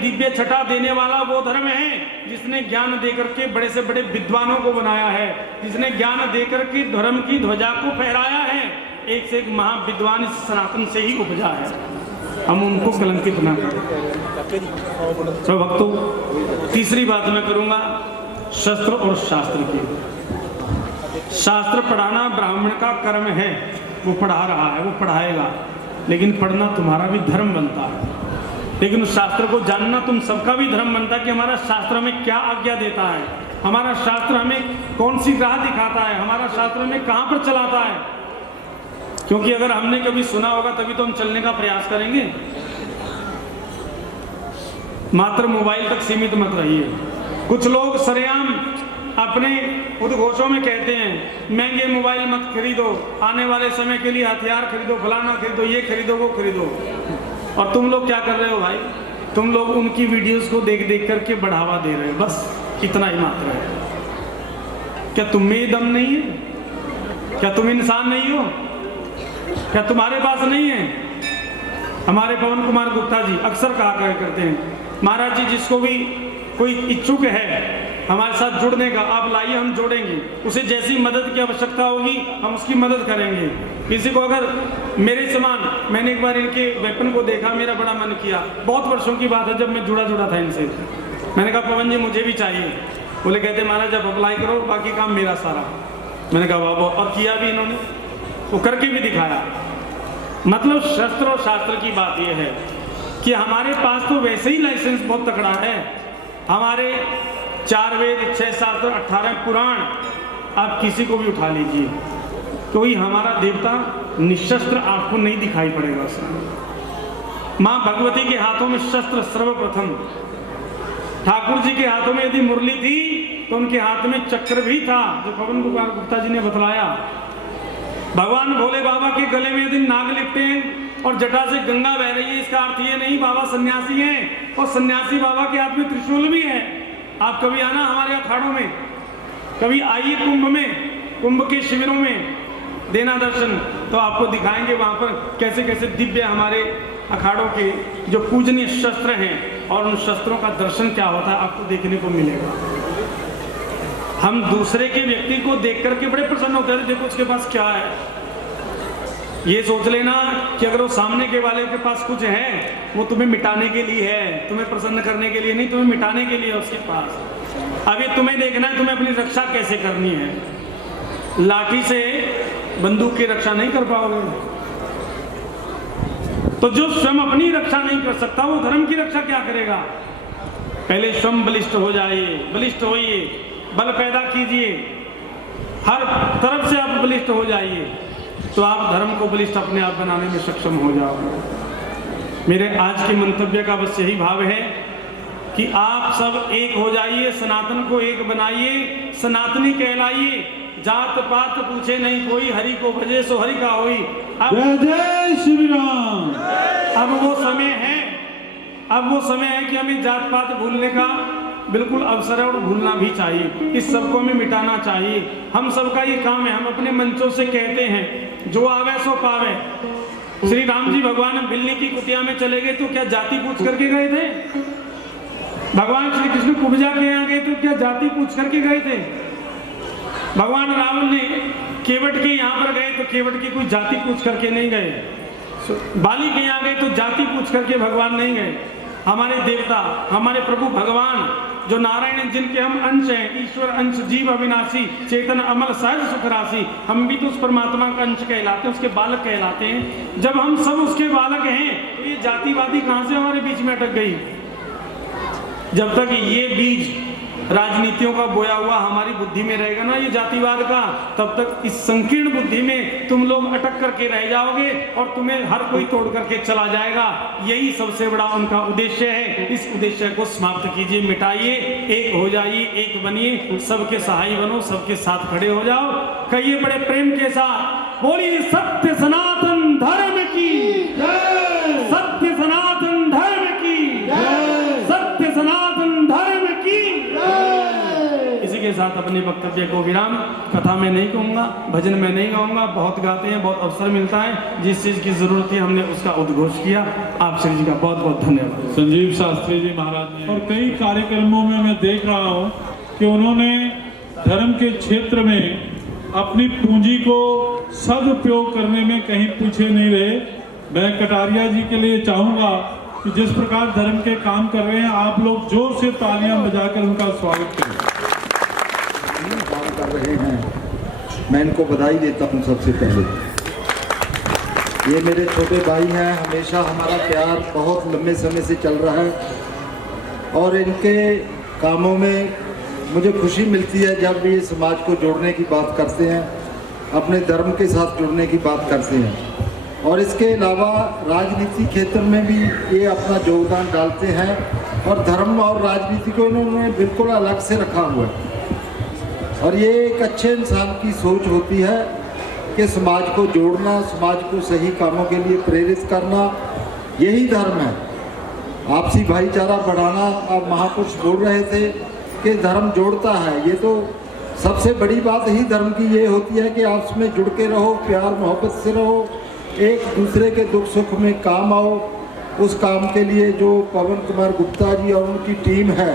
दिव्य छटा देने वाला वो धर्म है जिसने ज्ञान देकर के बड़े से बड़े विद्वानों को बनाया है, जिसने ज्ञान देकर के धर्म की ध्वजा को फहराया है। एक से एक महाविद्वान इस सनातन से ही उपजा है, हम उनको कलंकित ना करें। तो भक्तों, तीसरी बात मैं करूंगा शस्त्र और शास्त्र की। शास्त्र पढ़ाना ब्राह्मण का कर्म है, वो पढ़ा रहा है, वो पढ़ाएगा, लेकिन पढ़ना तुम्हारा भी धर्म बनता है। लेकिन उस शास्त्र को जानना तुम सबका भी धर्म बनता है कि हमारा शास्त्र हमें क्या आज्ञा देता है, हमारा शास्त्र हमें कौन सी राह दिखाता है, हमारा शास्त्र हमें कहाँ पर चलाता है। क्योंकि अगर हमने कभी सुना होगा तभी तो हम चलने का प्रयास करेंगे। मात्र मोबाइल तक सीमित मत रहिए। कुछ लोग सरेआम अपने उद्घोषों में कहते हैं महंगे मोबाइल मत खरीदो, आने वाले समय के लिए हथियार खरीदो, फलाना खरीदो, ये खरीदो, वो खरीदो। और तुम लोग क्या कर रहे हो भाई? तुम लोग उनकी वीडियोस को देख देख करके बढ़ावा दे रहे हो, बस इतना ही मात्र है। क्या तुम में दम नहीं है? क्या तुम इंसान नहीं हो? क्या तुम्हारे पास नहीं है? हमारे पवन कुमार गुप्ता जी अक्सर कहा करते हैं, महाराज जी जिसको भी कोई इच्छुक है हमारे साथ जुड़ने का, आप लाइए, हम जोड़ेंगे। उसे जैसी मदद की आवश्यकता होगी हम उसकी मदद करेंगे। किसी को अगर मेरे समान, मैंने एक बार इनके वेपन को देखा, मेरा बड़ा मन किया, बहुत वर्षों की बात है जब मैं जुड़ा था इनसे। मैंने कहा पवन जी मुझे भी चाहिए। बोले कहते महाराज जब अप्लाई करो बाकी काम मेरा सारा। मैंने कहा बाबा, और किया भी इन्होंने, वो करके भी दिखाया। मतलब शस्त्र और शास्त्र की बात यह है कि हमारे पास तो वैसे ही लाइसेंस बहुत तकड़ा है। हमारे 4 वेद, 6 शास्त्र, 18 पुराण, आप किसी को भी उठा लीजिए, कोई हमारा देवता निशस्त्र आपको नहीं दिखाई पड़ेगा उसमें। माँ भगवती के हाथों में शस्त्र सर्वप्रथम, ठाकुर जी के हाथों में यदि मुरली थी तो उनके हाथ में चक्र भी था, जो पवन कुमार गुप्ता जी ने बतलाया। भगवान भोले बाबा के गले में यदि नाग लिपटे हैं और जटा से गंगा बह रही है, इसका अर्थ ये नहीं बाबा सन्यासी हैं, और सन्यासी बाबा के हाथ में त्रिशूल भी है। आप कभी आना हमारे अखाड़ों में, कभी आइए कुंभ में, कुंभ के शिविरों में देना दर्शन, तो आपको दिखाएंगे वहाँ पर कैसे कैसे दिव्य हमारे अखाड़ों के जो पूजनीय शस्त्र हैं, और उन शस्त्रों का दर्शन क्या होता है आपको देखने को मिलेगा। हम दूसरे के व्यक्ति को देख करके बड़े प्रसन्न होते हैं, देखो उसके पास क्या है। ये सोच लेना कि अगर वो सामने के वाले के पास कुछ है, वो तुम्हें मिटाने के लिए है, तुम्हें प्रसन्न करने के लिए नहीं, तुम्हें मिटाने के लिए है उसके पास। अब ये तुम्हें देखना है तुम्हें अपनी रक्षा कैसे करनी है। लाठी से बंदूक की रक्षा नहीं कर पाओगे, तो जो स्वयं अपनी रक्षा नहीं कर सकता वो धर्म की रक्षा क्या करेगा। पहले स्वयं बलिष्ठ हो जाइए, बलिष्ठ होइए, बल पैदा कीजिए, हर तरफ से आप बलिष्ठ हो जाइए, तो आप धर्म को बलिष्ठ अपने आप बनाने में सक्षम हो जाओगे। मेरे आज के मंतव्य का बस यही भाव है कि आप सब एक हो जाइए, सनातन को एक बनाइए, सनातनी कहलाइए, जात पात पूछे नहीं कोई, हरि को भजे सो हरि का होई। जय जय श्री राम। अब वो समय है, अब वो समय है कि हमें जात पात भूलने का बिल्कुल अवसर है, और भूलना भी चाहिए। इस सबको हमें मिटाना चाहिए। हम सबका ये काम है, हम अपने मंचों से कहते हैं जो आवे सो पावे। श्री राम जी भगवान बिल्ली की कुटिया में चले गए तो क्या जाति पूछ करके गए थे? भगवान श्री कृष्ण कुब्जा के यहाँ गए तो क्या जाति पूछ करके गए थे? भगवान रावण ने केवट के यहाँ पर गए तो केवट की कोई जाति पूछ करके नहीं गए। बाली के यहाँ गए तो जाति पूछ करके भगवान नहीं गए। हमारे देवता, हमारे प्रभु भगवान जो नारायण, जिनके हम अंश हैं, ईश्वर अंश, जीव अविनाशी, चेतन अमल सहज सुख राशि, हम भी तो उस परमात्मा का अंश कहलाते हैं, उसके बालक कहलाते हैं। जब हम सब उसके बालक हैं तो ये जातिवादी कहाँ से हमारे बीच में अटक गई? जब तक ये बीज राजनीतियों का बोया हुआ हमारी बुद्धि में रहेगा ना, ये जातिवाद का, तब तक इस संकीर्ण बुद्धि में तुम लोग अटक करके रह जाओगे और तुम्हें हर कोई तोड़ करके चला जाएगा। यही सबसे बड़ा उनका उद्देश्य है। इस उद्देश्य को समाप्त कीजिए, मिटाइए, एक हो जाइए, एक बनिए, सबके सहाय बनो, सबके साथ खड़े हो जाओ। कहिए बड़े प्रेम के साथ, बोलिए सत्य सनातन धर्म की जय, सत्य सनातन धर्म की जय, सत्य सनातन धर्म की जय। इसी के साथ अपने वक्तव्य को विराम। कथा में नहीं कहूँगा, भजन में नहीं गाऊंगा, बहुत गाते हैं, बहुत अवसर मिलता है, जिस चीज़ की ज़रूरत है हमने उसका उद्घोष किया। आप श्री जी का बहुत बहुत धन्यवाद। संजीव शास्त्री जी महाराज ने और कई कार्यक्रमों में मैं देख रहा हूँ कि उन्होंने धर्म के क्षेत्र में अपनी पूंजी को सदुपयोग करने में कहीं पीछे नहीं रहे। मैं कटारिया जी के लिए चाहूँगा कि जिस प्रकार धर्म के काम कर रहे हैं, आप लोग जोर से तालियां बजाकर उनका स्वागत करें। काम कर रहे हैं, मैं इनको बधाई देता हूं। सबसे पहले ये मेरे छोटे भाई हैं, हमेशा हमारा प्यार बहुत लंबे समय से चल रहा है और इनके कामों में मुझे खुशी मिलती है जब ये समाज को जोड़ने की बात करते हैं, अपने धर्म के साथ जुड़ने की बात करते हैं। और इसके अलावा राजनीति क्षेत्र में भी ये अपना योगदान डालते हैं और धर्म और राजनीति को इन्होंने बिल्कुल अलग से रखा हुआ है। और ये एक अच्छे इंसान की सोच होती है कि समाज को जोड़ना, समाज को सही कामों के लिए प्रेरित करना, यही धर्म है। आपसी भाईचारा बढ़ाना, अब महापुरुष बोल रहे थे कि धर्म जोड़ता है, ये तो सबसे बड़ी बात ही धर्म की ये होती है कि आपस में जुड़ के रहो, प्यार मोहब्बत से रहो, एक दूसरे के दुख सुख में काम आओ। उस काम के लिए जो पवन कुमार गुप्ता जी और उनकी टीम है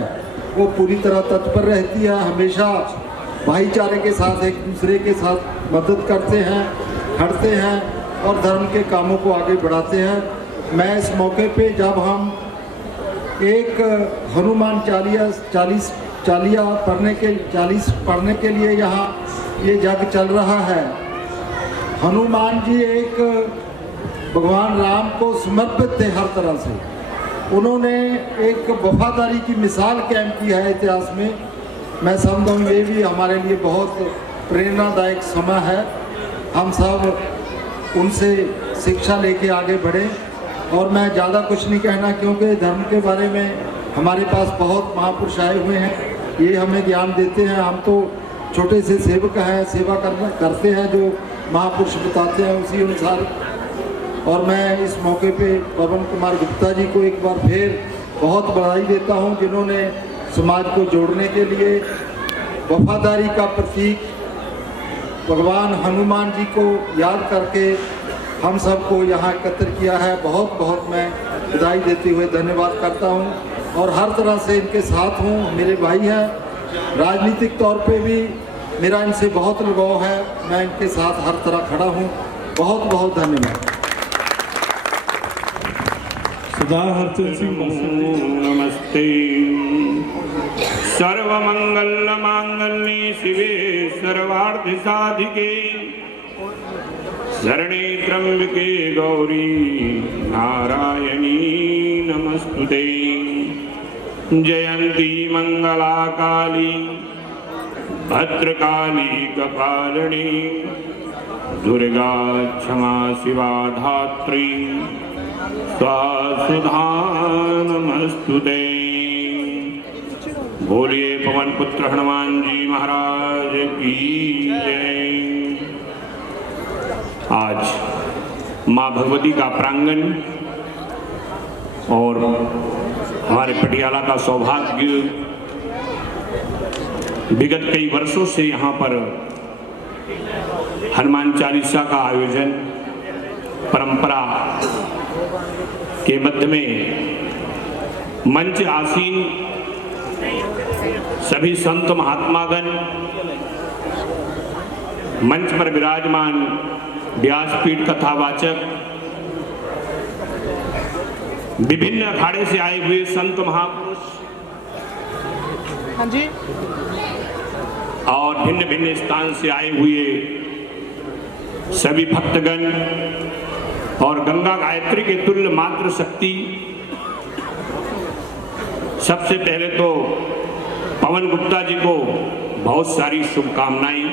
वो पूरी तरह तत्पर रहती है, हमेशा भाईचारे के साथ एक दूसरे के साथ मदद करते हैं, खड़ते हैं और धर्म के कामों को आगे बढ़ाते हैं। मैं इस मौके पे जब हम एक हनुमान चालीसा पढ़ने के लिए यहाँ ये जग चल रहा है, हनुमान जी एक भगवान राम को समर्पित थे हर तरह से। उन्होंने एक वफादारी की मिसाल कायम की है इतिहास में। मैं समझता हूँ ये भी हमारे लिए बहुत प्रेरणादायक समय है। हम सब उनसे शिक्षा लेके आगे बढ़े। और मैं ज़्यादा कुछ नहीं कहना क्योंकि धर्म के बारे में हमारे पास बहुत महापुरुष आए हुए हैं, ये हमें ज्ञान देते हैं। हम तो छोटे से सेवक हैं, सेवा करते हैं, जो महापुरुष बताते हैं उसी अनुसार। और मैं इस मौके पे पवन कुमार गुप्ता जी को एक बार फिर बहुत बधाई देता हूं, जिन्होंने समाज को जोड़ने के लिए वफादारी का प्रतीक भगवान हनुमान जी को याद करके हम सबको यहाँ एकत्र किया है। बहुत बहुत मैं बधाई देते हुए धन्यवाद करता हूँ और हर तरह से इनके साथ हूँ। मेरे भाई हैं, राजनीतिक तौर पे भी मेरा इनसे बहुत लगाव है, मैं इनके साथ हर तरह खड़ा हूँ। बहुत बहुत धन्यवाद। सरदार हरचंद सिंह नमस्ते। सर्वमंगल मांगल्ये शिवे सर्वार्थ साधिके शरणे त्र्यंबके गौरी नारायणी नमस्तुते। जयंती मंगला काली भद्रकाली कपालिनी दुर्गा क्षमा शिवा धात्री स्वासुधा नमस्तुते। बोलिए पवन पुत्र हनुमान जी महाराज की जय। आज माँ भगवती का प्रांगण और हमारे पटियाला का सौभाग्य, विगत कई वर्षों से यहाँ पर हनुमान चालीसा का आयोजन परंपरा के मध्य में मंच आसीन सभी संत महात्मागण, मंच पर विराजमान व्यासपीठ कथावाचक, विभिन्न अखाड़े से आए हुए संत महापुरुष, हाँ जी, और भिन्न भिन्न स्थान से आए हुए सभी भक्तगण और गंगा गायत्री के तुल्य मात्र शक्ति। सबसे पहले तो पवन गुप्ता जी को बहुत सारी शुभकामनाएं।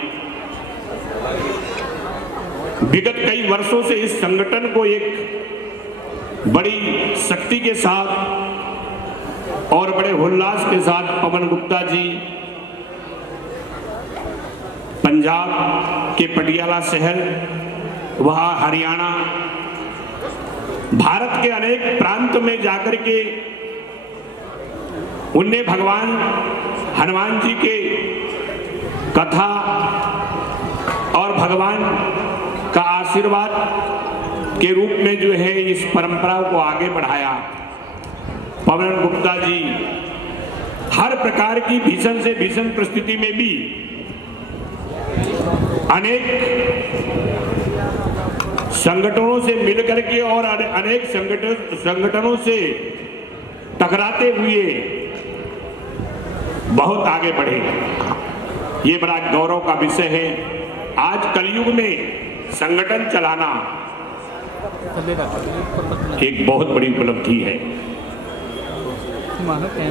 विगत कई वर्षों से इस संगठन को एक बड़ी शक्ति के साथ और बड़े उल्लास के साथ पवन गुप्ता जी पंजाब के पटियाला शहर, वहाँ हरियाणा, भारत के अनेक प्रांत में जाकर के उनने भगवान हनुमान जी के कथा और भगवान का आशीर्वाद के रूप में जो है इस परंपरा को आगे बढ़ाया। पवन गुप्ता जी हर प्रकार की भीषण से भीषण परिस्थिति में भी अनेक संगठनों से मिलकर के और अनेक संगठनों से टकराते हुए बहुत आगे बढ़े। ये बड़ा गौरव का विषय है। आज कलयुग में संगठन चलाना एक बहुत बड़ी उपलब्धि है।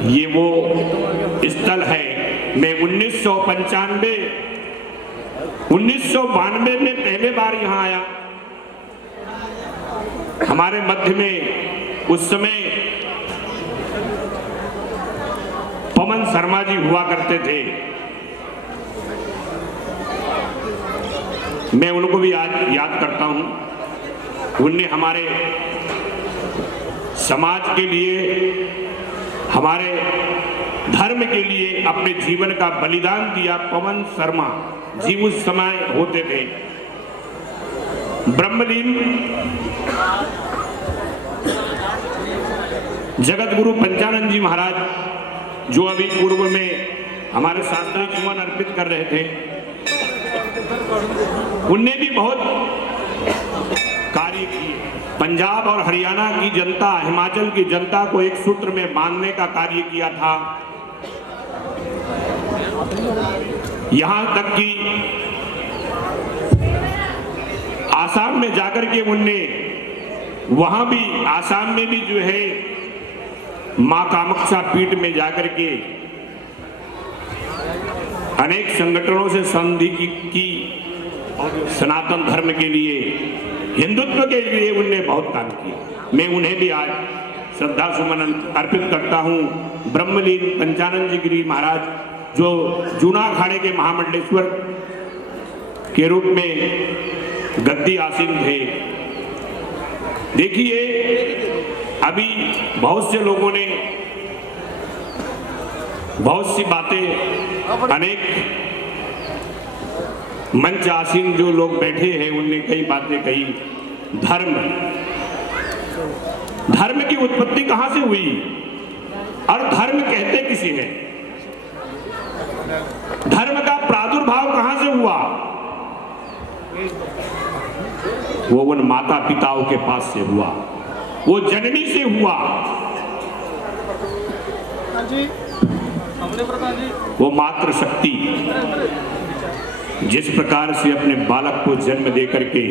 ये वो स्थल है। मैं 1992 में पहले बार यहाँ आया। हमारे मध्य में उस समय पवन शर्मा जी हुआ करते थे। मैं उनको भी आज याद करता हूं। उनने हमारे समाज के लिए, हमारे धर्म के लिए अपने जीवन का बलिदान दिया। पवन शर्मा जी उस समय होते थे ब्रह्मलीन जगत गुरु पंचानंद जी महाराज, जो अभी पूर्व में हमारे शास्त्री सुमन अर्पित कर रहे थे। उनने भी बहुत कार्य किए। पंजाब और हरियाणा की जनता, हिमाचल की जनता को एक सूत्र में बांधने का कार्य किया था। यहां तक कि आसाम में जाकर के उनने वहां भी, आसाम में भी जो है मां कामाख्या पीठ में जाकर के अनेक संगठनों से संधि की सनातन धर्म के लिए, हिंदुत्व के लिए उनने बहुत काम किया। मैं उन्हें भी आज श्रद्धा सुमन अर्पित करता हूं। ब्रह्मलीन पंचानंद जी गिरी महाराज, जो जूना अखाड़े के महामंडलेश्वर के रूप में गद्दी आसीन थे। देखिए, अभी बहुत से लोगों ने बहुत सी बातें, अनेक मंच आसीन जो लोग बैठे हैं, उनने कई बातें कही। धर्म की उत्पत्ति कहां से हुई और धर्म कहते किसे हैं? धर्म का प्रादुर्भाव कहां से हुआ? वो उन माता पिताओं के पास से हुआ, वो जननी से हुआ। वो मातृ शक्ति जिस प्रकार से अपने बालक को जन्म देकर के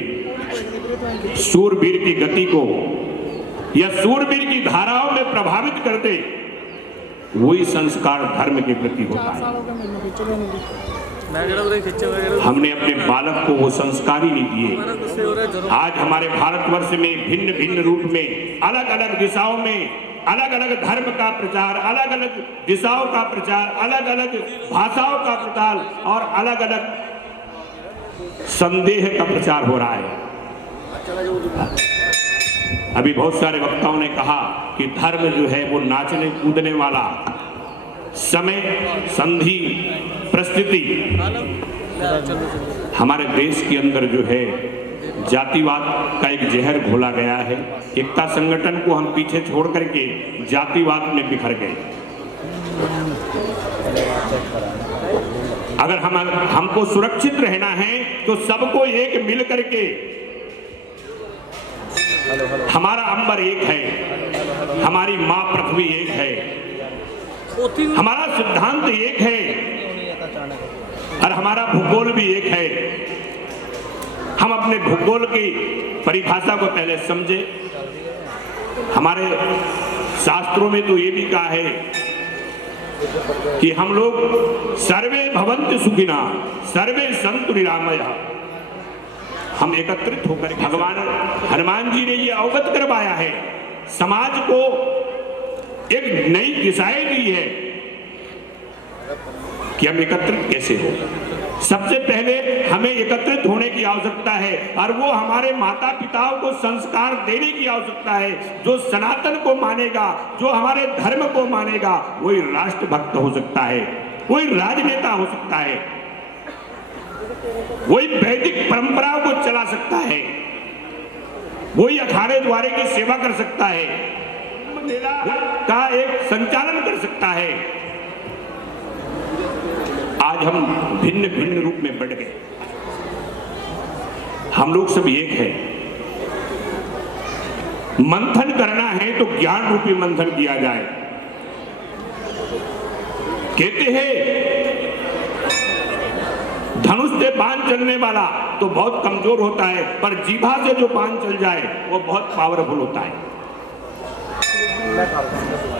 सूरवीर की गति को या सूरवीर की धाराओं में प्रभावित करते, वही संस्कार धर्म के प्रति होता है। हमने अपने बालक को वो संस्कार ही नहीं दिए। आज हमारे भारतवर्ष में भिन्न भिन्न रूप में, अलग अलग दिशाओं में अलग अलग धर्म का प्रचार, अलग अलग दिशाओं का प्रचार, अलग अलग भाषाओं का प्रचार और अलग अलग संदेह का प्रचार हो रहा है। अभी बहुत सारे वक्ताओं ने कहा कि धर्म जो है वो नाचने कूदने वाला, समय, संधि, परिस्थिति। हमारे देश के अंदर जो है जातिवाद का एक जहर घोला गया है। एकता संगठन को हम पीछे छोड़ करके जातिवाद में बिखर गए। अगर हमको सुरक्षित रहना है तो सबको एक मिल करके, हमारा अंबर एक है, हमारी मां पृथ्वी एक है, हमारा सिद्धांत एक है और हमारा भूगोल भी एक है। हम अपने भूगोल की परिभाषा को पहले समझे। हमारे शास्त्रों में तो ये भी कहा है कि हम लोग सर्वे भवन्तु सुखिनः सर्वे सन्तु निरामयाः। हम एकत्रित होकर, भगवान हनुमान जी ने ये अवगत करवाया है, समाज को एक नई दिशाएं दी है कि हम एकत्रित कैसे हो। सबसे पहले हमें एकत्रित होने की आवश्यकता है और वो हमारे माता पिताओं को संस्कार देने की आवश्यकता है। जो सनातन को मानेगा, जो हमारे धर्म को मानेगा, वही राष्ट्रभक्त हो सकता है, वही राजनेता हो सकता है। वही वैदिक परंपराओं को चला सकता है, वही अखाड़े द्वारे की सेवा कर सकता है, मेला का एक संचालन कर सकता है। आज हम भिन्न भिन्न रूप में बढ़ गए, हम लोग सब एक हैं। मंथन करना है तो ज्ञान रूपी मंथन किया जाए। कहते हैं धनुष से बाण चलने वाला तो बहुत कमजोर होता है, पर जीभा से जो बाण चल जाए वो बहुत पावरफुल होता है।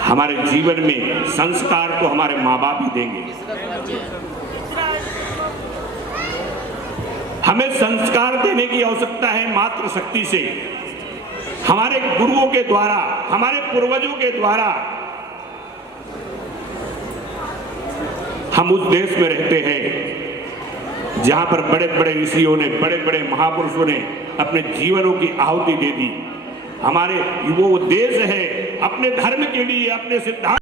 हमारे जीवन में संस्कार तो हमारे माँ बाप ही देंगे। हमें संस्कार देने की आवश्यकता है मात्र शक्ति से, हमारे गुरुओं के द्वारा, हमारे पूर्वजों के द्वारा। हम उस देश में रहते हैं जहां पर बड़े बड़े ऋषियों ने, बड़े बड़े महापुरुषों ने अपने जीवनों की आहुति दे दी। हमारे वो देश है अपने धर्म के लिए, अपने सिद्धांत